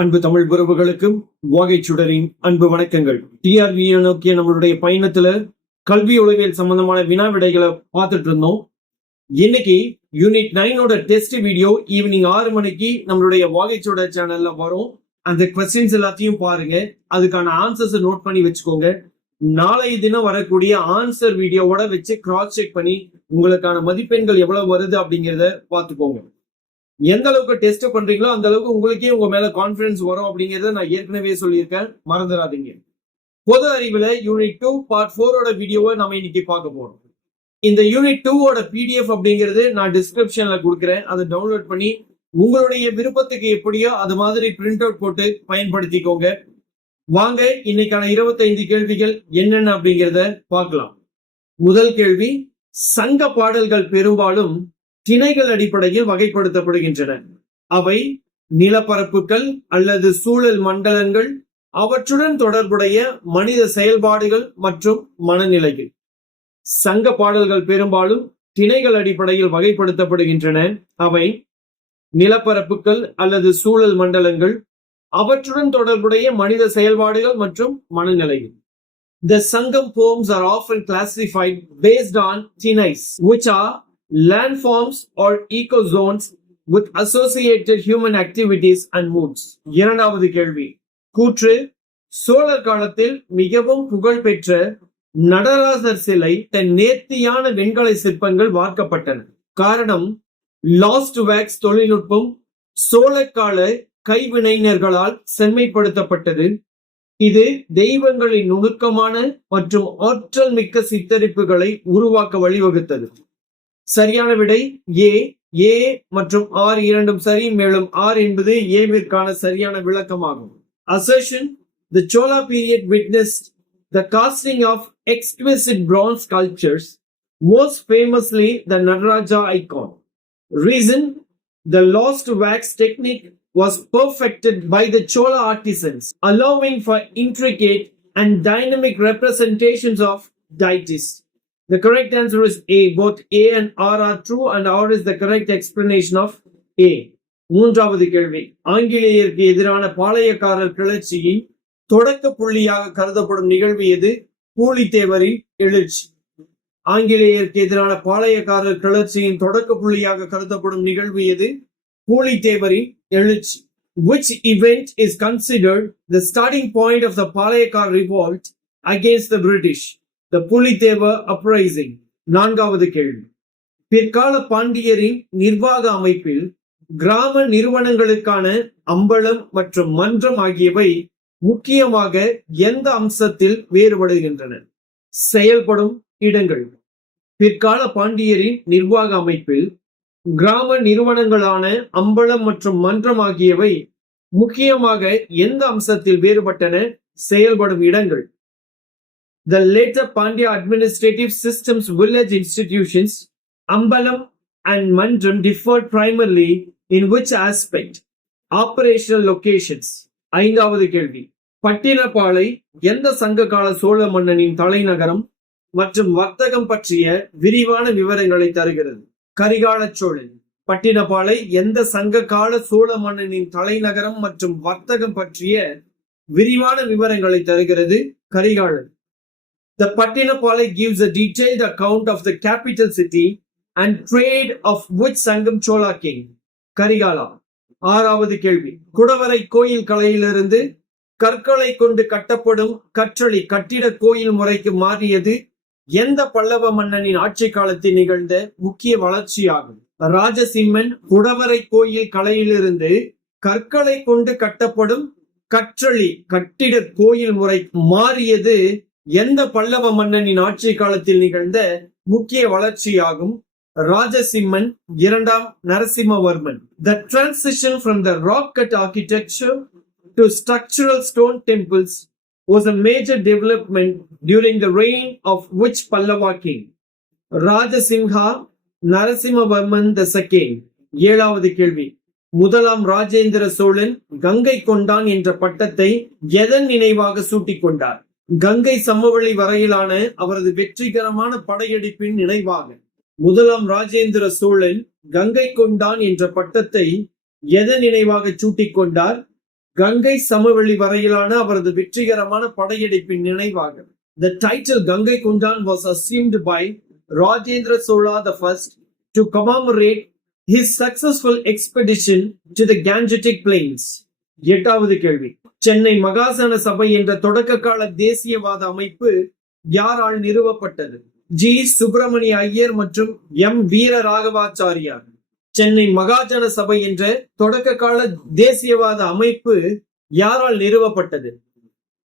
அன்பு தமிழ் உறவுகளுக்கும் வாகை சுடரின் அன்பு வணக்கங்கள். டிஆர்பியை நோக்கிய நம்மளுடைய பயணத்துல கல்வி உலகியல் சம்பந்தமான வினா விடைகளை பார்த்துட்டு இருந்தோம். இன்னைக்கு யூனிட் 9 டெஸ்ட் வீடியோ ஈவினிங் 6 மணிக்கு நம்மளுடைய வாகை சுடர் சேனல்ல வரும். அந்த கொஸ்டின்ஸ் எல்லாத்தையும் பாருங்க, அதுக்கான ஆன்சர்ஸ் நோட் பண்ணி வச்சுக்கோங்க. நாளைய தினம் வரக்கூடிய ஆன்சர் வீடியோவோட வச்சு கிராஸ் செக் பண்ணி உங்களுக்கான மதிப்பெண்கள் எவ்வளவு வருது அப்படிங்கிறத பார்த்துக்கோங்க. எந்த அளவுக்கு டெஸ்ட் பண்றீங்களோ அந்த அளவுக்கு உங்களுக்கே உங்க மேல கான்பிடன்ஸ் வரும் அப்படிங்கறத நான் ஏற்கனவே சொல்லியிருக்கேன், மறந்துடாதீங்க. பொது அறிவுல யூனிட் 2 பார்ட் 4 வீடியோவை நம்ம இன்னைக்கு பார்க்க போறோம். இந்த யூனிட் 2 PDF அப்படிங்கிறது நான் டிஸ்கிரிப்ஷன்ல கொடுக்குறேன். அதை டவுன்லோட் பண்ணி உங்களுடைய விருப்பத்துக்கு எப்படியோ அது மாதிரி பிரிண்ட் அவுட் போட்டு பயன்படுத்திக்கோங்க. வாங்க இன்னைக்கான 25 கேள்விகள் என்னென்ன அப்படிங்கிறத பார்க்கலாம். முதல் கேள்வி, சங்க பாடல்கள் பெரும்பாலும் திணைகள் அடிப்படையில் வகைப்படுத்தப்படுகின்றன. அவை நிலப்பரப்புகள் அல்லது சூழல் மண்டலங்கள், அவற்றுடன் தொடர்புடைய மனித செயல்பாடுகள் மற்றும் மனநிலைகள். சங்க பாடல்கள் பெரும்பாலும் திணைகள் அடிப்படையில் வகைப்படுத்தப்படுகின்றன. அவை நிலப்பரப்புகள் அல்லது சூழல் மண்டலங்கள், அவற்றுடன் தொடர்புடைய மனித செயல்பாடுகள் மற்றும் மனநிலைகள். The Sangam poems are often classified based on திணைஸ், which are landforms or ecozones with associated human activities and moods. இரண்டாவது கேள்வி, கூற்று, சோழர் காலத்தில் மிகவும் புகழ்பெற்ற நடராசர் சிலை தன் நேர்த்தியான வெண்கல சிற்பங்கள் வார்க்கப்பட்டன. காரணம், லாஸ்ட் வேக்ஸ் தொழில்நுட்பம் சோழக்கால கைவினைஞர்களால் செம்மைப்படுத்தப்பட்டது. இது தெய்வங்களின் நுணுக்கமான மற்றும் ஆற்றல் மிக்க சித்தரிப்புகளை உருவாக்க வழிவகுத்தது. சரியான விடை ஏ மற்றும் ஆர் இரண்டும் சரி, மேலும் ஆர் என்பது ஏவிற்கான சரியான விளக்கமாகும். Assertion: The Chola period witnessed the casting of exquisite bronze sculptures, most famously the Nataraja icon. Reason: the lost wax technique was perfected by the Chola artisans, allowing for intricate and dynamic representations of deities. The correct answer is A. Both A and R are true and R is the correct explanation of A. மூன்றாவது கேள்வி, ஆங்கிலேயருக்கு எதிரான பாளையக்காரர் கிளர்ச்சியின் தொடக்க புள்ளியாக கருதப்படும் நிகழ்வு எது? பூலித்தேவரின் எழுச்சி. ஆங்கிலேயருக்கு எதிரான பாளையக்காரர் கிளர்ச்சியின் தொடக்க புள்ளியாக கருதப்படும் நிகழ்வு எது? பூலித்தேவரின் எழுச்சி. Which event is considered the starting point of the Palaikar revolt against the British? The Puliteva uprising. நான்காவது கேள்வி, பிற்கால பாண்டியரின் நிர்வாக அமைப்பில் கிராம நிறுவனங்களுக்கான அம்பலம் மற்றும் மன்றம் ஆகியவை முக்கியமாக எந்த அம்சத்தில் வேறுபடுகின்றன? செயல்படும் இடங்கள். பிற்கால பாண்டியரின் நிர்வாக அமைப்பில் கிராம நிறுவனங்களான அம்பலம் மற்றும் மன்றம் ஆகியவை முக்கியமாக எந்த அம்சத்தில் வேறுபட்டன? செயல்படும் இடங்கள். The later Pandya administrative system's village institutions, Ambalam and Mandram, differed primarily in which aspect? Operational locations. ஐந்தாவது கேள்வி, பட்டினப்பாலை எந்த சங்ககால சோழ மன்னனின் தலைநகரம் மற்றும் வர்த்தகம் பற்றிய விரிவான விவரங்களை தருகிறது? கரிகால சோழன். பட்டினப்பாலை எந்த சங்ககால சோழ மன்னனின் தலைநகரம் மற்றும் வர்த்தகம் பற்றிய விரிவான விவரங்களை தருகிறது? Karikalan. The Pattinapalai gives a detailed account of the capital city and trade of which Sangam Chola king? Karigala. ஆறாவது கேள்வி, குடவரை கோயில் கலையிலிருந்து கற்களை கொண்டு கட்டப்படும் கற்றளி கட்டிட கோயில் முறைக்கு மாறியது எந்த பல்லவ மன்னனின் ஆட்சி காலத்தில் நிகழ்ந்த முக்கிய வளர்ச்சியாகும்? ராஜசிம்மன் குடவரை கோயில் கலையிலிருந்து கற்களை கொண்டு கட்டப்படும் கற்றளி கட்டிட கோயில் முறை மாறியது எந்த பல்லவ மன்னனின் ஆட்சி காலத்தில் நிகழ்ந்த முக்கிய வளர்ச்சியாகும்? ராஜசிம்மன் இரண்டாம் Narasimhavarman. The transition from the rock cut architecture to structural stone temples was a major development during the reign of which Pallava king? ராஜசிம்ஹா Narasimhavarman II. ஏழாவது கேள்வி, முதலாம் ராஜேந்திர சோழன் கங்கை கொண்டான் என்ற பட்டத்தை எதன் நினைவாக சூட்டிக் கொண்டார்? கங்கை சமவெளி வரையிலான அவரது வெற்றிகரமான படையெடுப்பின் நினைவாக. முதலாம் ராஜேந்திர சோழன் கங்கை கொண்டான் என்ற பட்டத்தை எதன் நினைவாக சூட்டிக் கொண்டார்? கங்கை சமவெளி வரையிலான அவரது வெற்றிகரமான படையெடுப்பின் நினைவாக. The title Gangai Kundan was assumed by Rajendra Chola I to commemorate his successful expedition to the Gangetic Plains. எட்டாவது கேள்வி, சென்னை மகாசன சபை என்ற தொடக்க கால தேசியவாத அமைப்பு யாரால் நிறுவப்பட்டது? ஜி. சுப்பிரமணிய ஐயர் மற்றும் எம். வீர ராகவாச்சாரியார். சென்னை மகாஜன சபை என்ற தொடக்க கால தேசியவாத அமைப்பு யாரால் நிறுவப்பட்டது?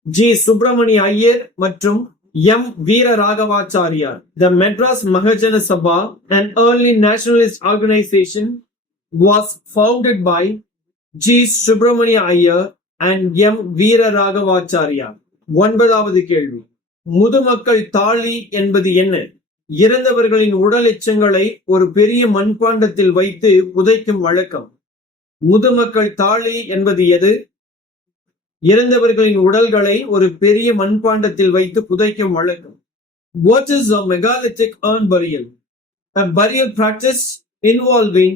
ஜி. சுப்பிரமணிய ஐயர் மற்றும் எம். வீர Raghavachariar. The Madras Mahajana Sabha, an early nationalist organization, was founded by G. Subramania Iyer and M. Veera Raghavacharya. ஒன்பதாவது கேள்வி, முதுமக்கள் தாழி என்பது என்ன? இறந்தவர்களின் உடல் எச்சங்களை ஒரு பெரிய மண்பாண்டத்தில் வைத்து புதைக்கும் வழக்கம். முதுமக்கள் தாழி என்பது எது? இறந்தவர்களின் உடல்களை ஒரு பெரிய மண்பாண்டத்தில் வைத்து புதைக்கும் வழக்கம். What is a megalithic urn burial? A burial practice involving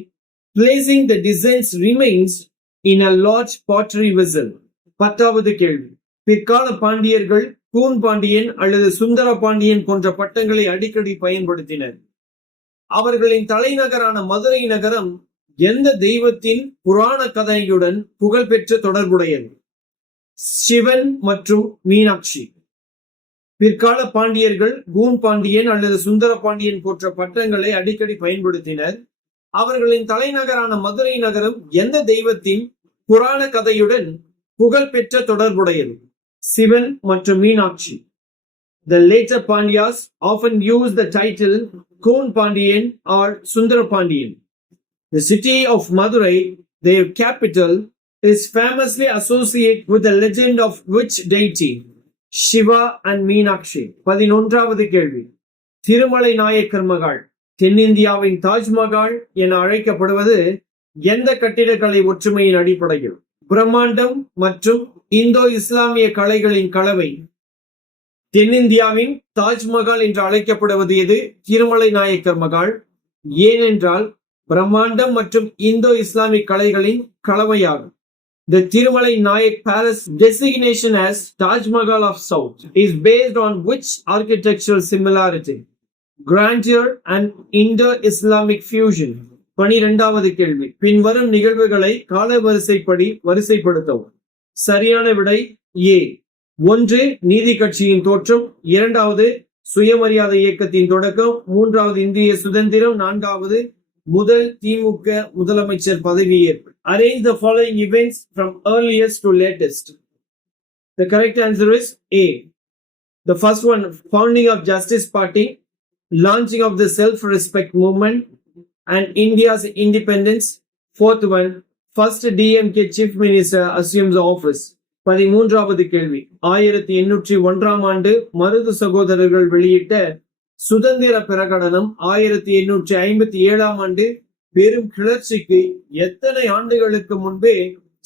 placing the deceased's remains in a large pottery vessel. பத்தாவது கேள்வி, பிற்கால பாண்டியர்கள் கூன் பாண்டியன் அல்லது சுந்தர பாண்டியன் போன்ற பட்டங்களை அடிக்கடி பயன்படுத்தினர். அவர்களின் தலைநகரான மதுரை நகரம் எந்த தெய்வத்தின் புராண கதையுடன் புகழ்பெற்ற தொடர்புடையது? சிவன் மற்றும் மீனாட்சி. பிற்கால பாண்டியர்கள் கூன் பாண்டியன் அல்லது சுந்தர பாண்டியன் போன்ற பட்டங்களை அடிக்கடி பயன்படுத்தினர். அவர்களின் தலைநகரான மதுரை நகரம் எந்த தெய்வத்தின் புராண கதையுடன் புகழ்பெற்ற தொடர்புடையது? சிவன் மற்றும் Meenakshi. The later Pandyas often use the title Kon Pandian or Sundara Pandian. The city of Madurai, their capital, is famously associated with the legend of which deity? Shiva and Meenakshi. 11வது கேள்வி, திருமலை நாயக்கர் மகால் தென்னிந்தியாவின் தாஜ்மஹால் என அழைக்கப்படுவது எந்த கட்டிடக்கலை ஒற்றுமையின் அடிப்படையில்? பிரம்மாண்டம் மற்றும் இந்தோ இஸ்லாமிய கலைகளின் கலவை. தென்னிந்தியாவின் தாஜ்மஹால் என்று அழைக்கப்படுவது எது? திருமலை நாயக்கர் மகால். ஏனென்றால் பிரம்மாண்டம் மற்றும் இந்தோ இஸ்லாமிய கலைகளின் கலவையாகும். The Tirumala Nayak Palace designation as Taj Mahal of South is based on which architectural similarity? Grandeur and Indo-Islamic fusion. 12வது கேள்வி, பின்வரும் நிகழ்வுகளை கால வரிசைப்படி வரிசைப்படுத்தவும். சரியான விடை ஏ. 1. நீதி கட்சியின் தோற்றம். 2. சுயமரியாதை இயக்கத்தின் தொடக்கம். 3. இந்திய சுதந்திரம். 4. முதல் திமுக முதலமைச்சர் பதவியேற்பு. Arrange the following events from earliest to latest. The correct answer is A. The first one, founding of Justice Party, launching of the self-respect movement, and India's independence. 4th one, first DMK chief minister assumes office. 13வது கேள்வி, 1801ஆம் ஆண்டு மருது சகோதரர்கள் வெளியிட்ட சுதந்திர பிரகடனம் 1857ஆம் ஆண்டு பெரும் கிளர்ச்சிக்கு எத்தனை ஆண்டுகளுக்கு முன்பே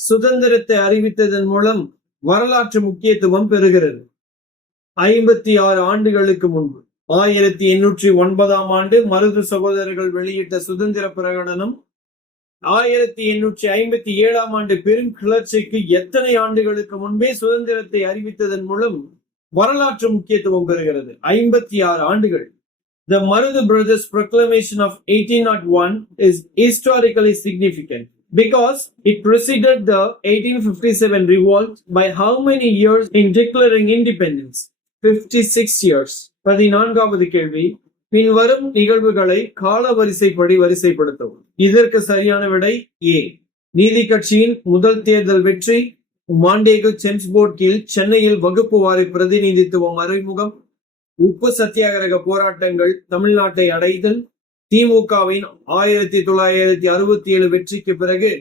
சுதந்திரத்தை அறிவித்ததன் மூலம் வரலாற்று முக்கியத்துவம் பெறுகிறது? 56 ஆண்டுகளுக்கு முன்பு 1809ஆம் ஆண்டு மருது சகோதரர்கள் வெளியிட்ட சுதந்திர பிரகடனம் 1857ஆம் ஆண்டு பெரும் கிளர்ச்சிக்கு எத்தனை ஆண்டுகளுக்கு முன்பே சுதந்திரத்தை அறிவித்ததன் மூலம் வரலாற்று முக்கியத்துவம் பெறுகிறது? 56 ஆண்டுகள். The Marudha Brothers Proclamation of 1801 is historically significant because it preceded the 1857 revolt by how many years in declaring independence? 56 years. 14வது கேள்வி, பின்வரும் நிகழ்வுகளை கால வரிசைப்படி வரிசைப்படுத்தவும். இதற்கு சரியான விடை ஏ. நீதி கட்சியின் முதல் தேர்தல் வெற்றி. மாண்டேகு சென்ஸ் போர்ட் கீழ் சென்னையில் வகுப்பு வாரி பிரதிநிதித்துவம் அறிமுகம். உப்பு சத்தியாகிரக போராட்டங்கள் தமிழ்நாட்டை அடைதல். திமுகவின் 1967 வெற்றிக்கு பிறகு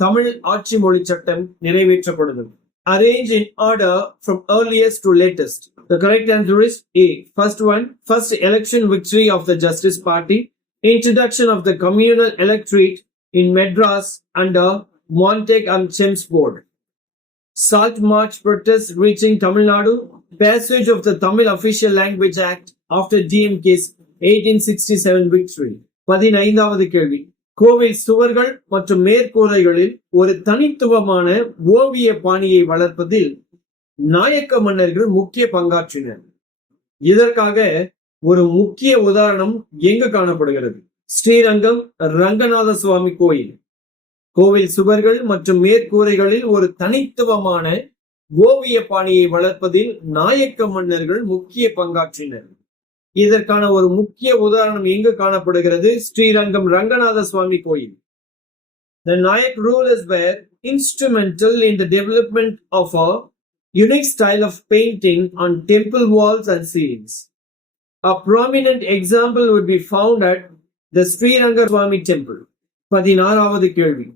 தமிழ் ஆட்சி மொழி சட்டம் நிறைவேற்றப்படுதல். Arrange in order from earliest to latest. The correct answer is A. First one, first election victory of the Justice Party, introduction of the communal electorate in Madras under Montague and Chelmsford Board. Salt March protests reaching Tamil Nadu, passage of the Tamil Official Language Act after DMK's 1867 victory. 15வது கேள்வி, கோவில் சுவர்கள் மற்றும் மேற்கூரைகளில் ஒரு தனித்துவமான ஓவிய பாணியை வளர்ப்பதில் நாயக்க மன்னர்கள் முக்கிய பங்காற்றினர். இதற்காக ஒரு முக்கிய உதாரணம் எங்கு காணப்படுகிறது? ஸ்ரீரங்கம் ரங்கநாத சுவாமி கோயில். கோவில் சுவர்கள் மற்றும் மேற்கூரைகளில் ஒரு தனித்துவமான ஓவிய பாணியை வளர்ப்பதில் நாயக்க மன்னர்கள் முக்கிய பங்காற்றினர். இதற்கான ஒரு முக்கிய உதாரணம் எங்கு காணப்படுகிறது? ஸ்ரீரங்கம் ரங்கநாத சுவாமி கோயில். The Nayak rulers were instrumental in the development of a unique style of painting on temple walls and ceilings. A prominent example would be found at the Sriranga Swami temple. 16வது கேள்வி.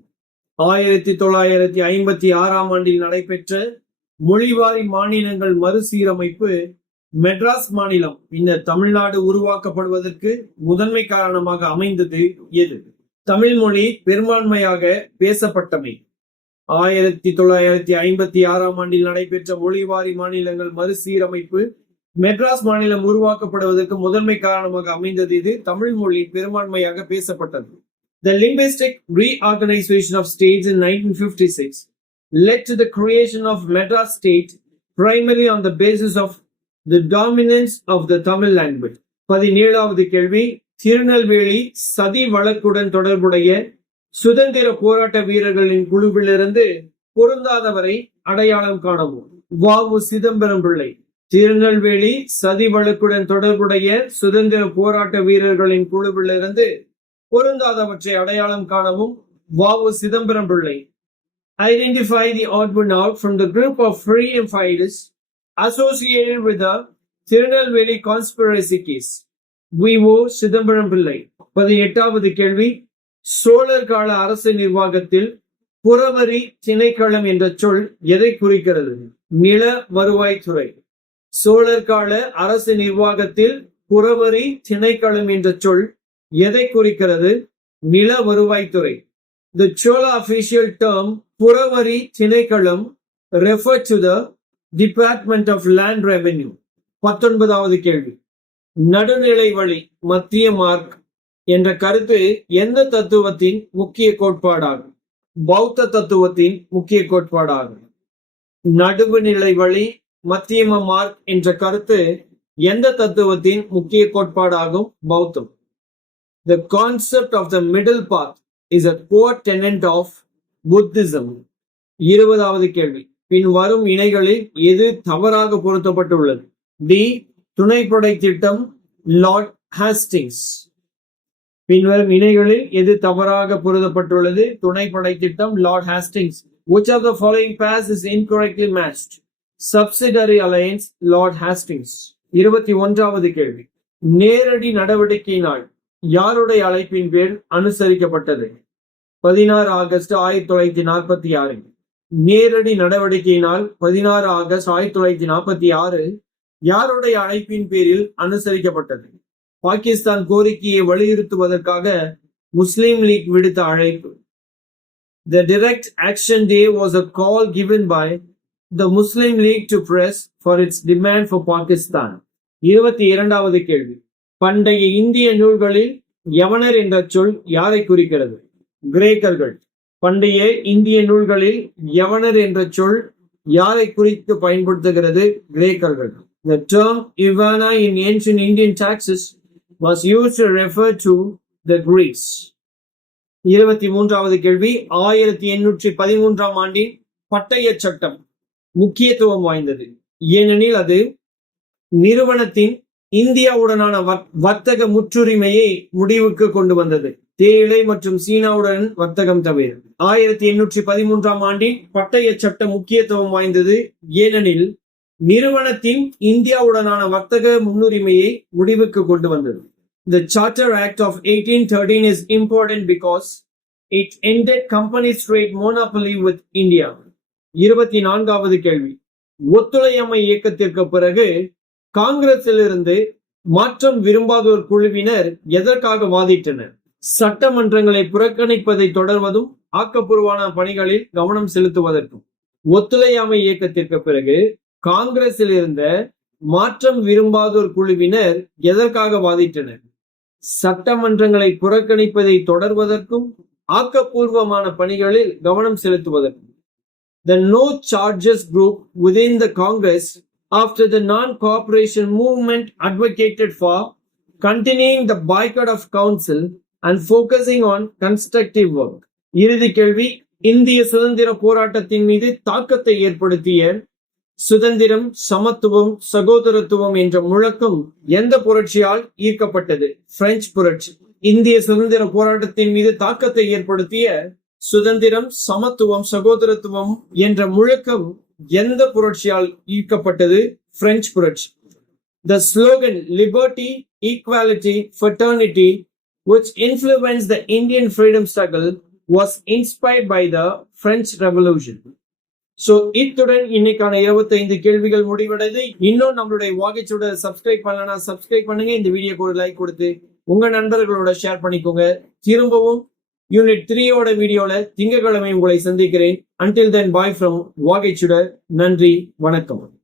1956ஆம் ஆண்டில் நடைபெற்ற மொழிவாரி மாநிலங்கள் மறுசீரமைப்பு மெட்ராஸ் மாநிலம் பின்னர் தமிழ்நாடு உருவாக்கப்படுவதற்கு முதன்மை காரணமாக அமைந்தது எது? தமிழ் மொழி பெரும்பான்மையாக பேசப்பட்டமை. 1956ஆம் ஆண்டில் நடைபெற்ற மொழிவாரி மாநிலங்கள் மறுசீரமைப்பு மெட்ராஸ் மாநிலம் உருவாக்கப்படுவதற்கு முதன்மை காரணமாக அமைந்தது இது. தமிழ் மொழி பெரும்பான்மையாக பேசப்பட்டது. The linguistic reorganization of states in 1956 led to the creation of Madras state primarily on the basis of the dominance of the Tamil language. 17வது கேள்வி. திருநெல்வேலி சதி வழக்குடன் தொடர்புடைய சுதந்திர போராட்ட வீரர்களின் குழுவிலிருந்து பொருந்தாதவரை அடையாளம் காணவும். வ.உ. சிதம்பரம் பிள்ளை. திருநெல்வேலி சதி வழக்குடன் தொடர்புடைய சுதந்திர போராட்ட வீரர்களின் குழுவிலிருந்து பொருந்தாதவற்றை அடையாளம் காணவும். வ.உ. Chidambaram Pillai. Identify the odd one out from the group of freedom fighters associated with the Tirunelveli conspiracy case. V.O. Chidambaram Pillai. 18வது கேள்வி. சோழர் கால அரசு நிர்வாகத்தில் புறவரி திணைக்களம் என்ற சொல் எதை குறிக்கிறது? நில வருவாய்த்துறை. சோழர் கால அரசு நிர்வாகத்தில் புறவரி திணைக்களம் என்ற சொல் எதை குறிக்கிறது? நில வருவாய்த்துறை. The Chola official term புறவரி திணைக்களம் referred to the Department of Land Revenue. 19வது கேள்வி. நடுநிலை வழி மத்திய மார்க் என்ற கருத்து எந்த தத்துவத்தின் முக்கிய கோட்பாடாகும்? பௌத்த தத்துவத்தின் முக்கிய கோட்பாடாகும். நடுவுநிலை வழி மத்தியம மார்க் என்ற கருத்து எந்த தத்துவத்தின் முக்கிய கோட்பாடாகும்? பௌத்தம். The concept of the middle path is a core tenet of Buddhism. 20வது கேள்வி. பின் வரும் இணைகளில் எது தவறாக பொருத்தப்பட்டுள்ளது? டி. துணைப்படை திட்டம் லார்ட் ஹாஸ்டிங்ஸ். பின்வரும் இணைகளில் எது தவறாக பொருத்தப்பட்டுள்ளது? துணைப்படை திட்டம் Lord Hastings. Which of the following pairs is incorrectly matched? Subsidiary alliance Lord Hastings. 21வது கேள்வி. நேரடி நடவடிக்கையினால் யாருடைய அழைப்பின் பேர் அனுசரிக்கப்பட்டது? 16 ஆகஸ்ட் 1946. நேரடி நடவடிக்கையினால் 16 ஆகஸ்ட் 1946 யாருடைய அழைப்பின் பேரில் அனுசரிக்கப்பட்டது? பாகிஸ்தான் கோரிக்கையை வலியுறுத்துவதற்காக முஸ்லிம் லீக் விடுத்த அழைப்பு. The Direct Action Day was a call given by the Muslim League to press for its demand for Pakistan. 22வது கேள்வி. பண்டைய இந்திய நூல்களில் யவனர் என்ற சொல் யாரை குறிக்கிறது? கிரேக்கர்கள். பண்டைய இந்திய நூல்களில் யவனர் என்ற சொல் யாரை குறித்து பயன்படுத்துகிறது? கிரேக்கர்கள். The term Ivana in ancient Indian texts was used to refer to the Greeks. 23வது கேள்வி. 1813ஆம் ஆண்டின் பட்டய சட்டம் முக்கியத்துவம் வாய்ந்தது ஏனெனில் அது நிறுவனத்தின் இந்தியாவுடனான வர்த்தக முற்றுரிமையை முடிவுக்கு கொண்டு வந்தது. தேயிலை மற்றும் சீனாவுடன் வர்த்தகம் தவிர. 1813ஆம் ஆண்டின் பட்டய சட்டம் முக்கியத்துவம் வாய்ந்தது ஏனெனில் நிறுவனத்தின் இந்தியாவுடனான வர்த்தக முன்னுரிமையை முடிவுக்கு கொண்டு வந்தது. The Charter Act of 1813 is important because it ended companies' trade monopoly with India. 24வது கேள்வி. ஒத்துழையாமை இயக்கத்திற்கு பிறகு காங்கிரஸில் இருந்து மாற்றம் விரும்பாதோர் குழுவினர் எதற்காக வாதிட்டனர்? சட்டமன்றங்களை புறக்கணிப்பதை தொடர்வதும் ஆக்கப்பூர்வமான பணிகளில் கவனம் செலுத்துவதற்கும். ஒத்துழையாமை இயக்கத்திற்கு பிறகு காங்கிரஸில் இருந்த மாற்றம் விரும்பாதோர் குழுவினர் எதற்காக வாதிட்டனர்? சட்டமன்றங்களை புறக்கணிப்பதை தொடர்வதற்கும் ஆக்கப்பூர்வமான பணிகளில் கவனம் செலுத்துவதற்கும். The No Charges group within the Congress after the non-cooperation movement advocated for continuing the boycott of council and focusing on constructive work. இறுதி கேள்வி, இந்திய சுதந்திர போராட்டத்தின் மீது தாக்கத்தை ஏற்படுத்திய சுதந்திரம், சமத்துவம், சகோதரத்துவம் என்ற முழக்கம் எந்த புரட்சியால் ஈர்க்கப்பட்டது? பிரெஞ்சு புரட்சி. இந்திய சுதந்திர போராட்டத்தின் மீது தாக்கத்தை ஏற்படுத்திய சுதந்திரம், சமத்துவம், சகோதரத்துவம் என்ற முழக்கம் எந்த புரட்சியால் ஈர்க்கப்பட்டது? பிரெஞ்சு புரட்சி. The slogan liberty, equality, fraternity, which influenced the Indian freedom struggle, was inspired by the French Revolution. So இத்துடன் இன்னைக்கான 25 கேள்விகள் முடிவடைது. இன்னும் நம்மளுடைய வாகைச்சோட சப்ஸ்கிரைப் பண்ணலனா சப்ஸ்கிரைப் பண்ணுங்க. இந்த வீடியோக்கு ஒரு லைக் கொடுத்து உங்க நண்பர்களோட ஷேர் பண்ணிக்கோங்க. திரும்பவும் யூனிட் 3 வீடியோல திங்கட்கிழமை உங்களை சந்திக்கிறேன். Until then, bye from வாகைச்சுடர். நன்றி, வணக்கம்.